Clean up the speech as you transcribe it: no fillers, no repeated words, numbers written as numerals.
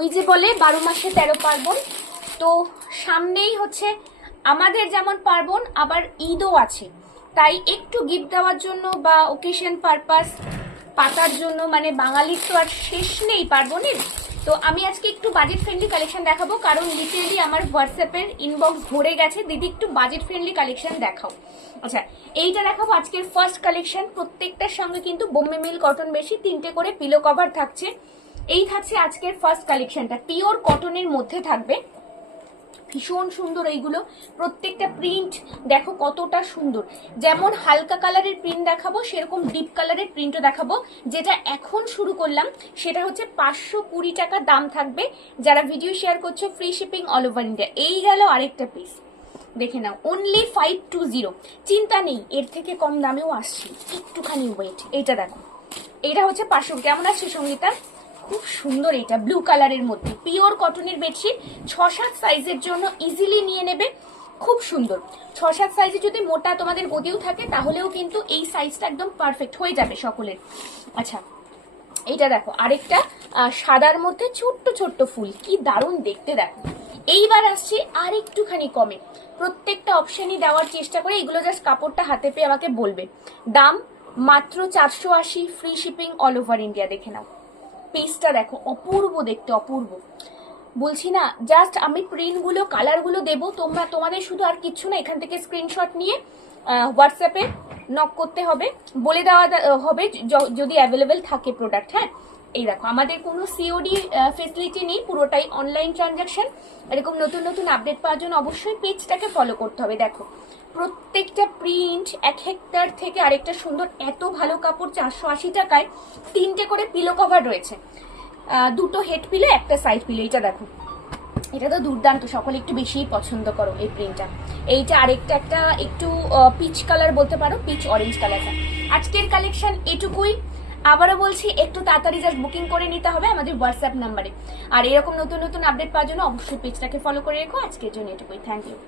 ওই যে বলে 12 মাসে 13 পার্বণ, তো সামনেই হচ্ছে আমাদের যেমন পার্বণ, আবার ঈদও আছে। তাই একটু গিফট দেওয়ার জন্য বা ওকেশন পারপাস পাতার জন্য, মানে বাঙালির তো আর শেষ নেই পার্বণের, তো আমি আজকে একটু বাজেট ফ্রেন্ডলি কালেকশন দেখাবো। কারণ লিটারেলি আমার হোয়াটসঅ্যাপের ইনবক্স ভরে গেছে, দিদি একটু বাজেট ফ্রেন্ডলি কালেকশন দেখাও। আচ্ছা, এইটা দেখাবো আজকের ফার্স্ট কালেকশন। প্রত্যেকটার সঙ্গে কিন্তু বোম্বে মিল কটন বেশি 3টে করে পিলো কভার থাকছে। এই থাকছে আজকের ফার্স্ট কালেকশনটা, পিওর কটনের মধ্যে থাকবে। ভীষণ সুন্দর এইগুলো, প্রত্যেকটা প্রিন্ট দেখো কতটা সুন্দর। যেমন হালকা কালারের প্রিন্ট দেখাবো, সেরকম ডিপ কালারের প্রিন্টও দেখাবো। যেটা এখন শুরু করলাম সেটা হচ্ছে 520 টাকা দাম থাকবে। যারা ভিডিও শেয়ার করছো free shipping all over India. এই গেল আরেকটা পিস, দেখে নাও, অনলি 520। চিন্তা নেই, এর থেকে কম দামেও আসছে, একটুখানি ওয়েট। এইটা দেখো, এইটা হচ্ছে 500। কেমন আছে সঙ্গীতা? খুব সুন্দর। এটা ব্লু কালারের মধ্যে পিওর কটনের বেডশিট, 6-7 সাইজের জন্য ইজিলি নিয়ে নেবে। খুব সুন্দর, 6-7 সাইজে যদি মোটা তোমাদের গদিও থাকে তাহলেও কিন্তু এই সাইজটা একদম পারফেক্ট হয়ে যাবে সকলের। আচ্ছা, এইটা দেখো আরেকটা সাদার মধ্যে ছোট্ট ছোট্ট ফুল, কি দারুণ দেখতে দেখো। এইবার আসছে আর একটুখানি কমে, প্রত্যেকটা অপশনই দেওয়ার চেষ্টা করে। এগুলো জাস্ট কাপড়টা হাতে পেয়ে আমাকে বলবে। দাম মাত্র 480, free shipping all over India. দেখে নাও পিসটা দেখো, অপূর্ব দেখতে, অপূর্ব। বলছি না, জাস্ট আমি প্রিন্টগুলো কালারগুলো দেবো, তোমাদের শুধু আর কিচ্ছু না, এখান থেকে স্ক্রিনশট নিয়ে হোয়াটসঅ্যাপে নক করতে হবে, বলে দেওয়া হবে যদি অ্যাভেলেবেল থাকে প্রোডাক্ট। হ্যাঁ, এই দেখো আমাদের কোনো সিওডি ফেসিলিটি নেই, পুরোটাই অনলাইন ট্রানজাকশন। এরকম নতুন নতুন আপডেট পাওয়ার জন্য অবশ্যই পেজটাকে ফলো করতে হবে। দেখো প্রত্যেকটা প্রিন্ট এক একটার থেকে আরেকটা সুন্দর, এত ভালো কাপড়। 480 টাকায় 3টে করে পিলো কভার রয়েছে, 2টো হেড পিলো, একটা সাইড পিলো। এটা দেখো, এটা তো দুর্দান্ত, সকলে একটু বেশিই পছন্দ করো এই প্রিন্টটা। এইটা আরেকটা, একটা একটু পিচ কালার বলতে পারো, পিচ অরেঞ্জ কালারটা। আজকের কালেকশন এটুকুই। আবারও বলছি, একটু তাড়াতাড়ি জাস্ট বুকিং করে নিতে হবে আমাদের হোয়াটসঅ্যাপ নাম্বারে। আর এরকম নতুন নতুন আপডেট পাওয়ার জন্য অবশ্যই পেজটাকে ফলো করে রেখো। আজকের জন্য এটুকুই, থ্যাংক ইউ।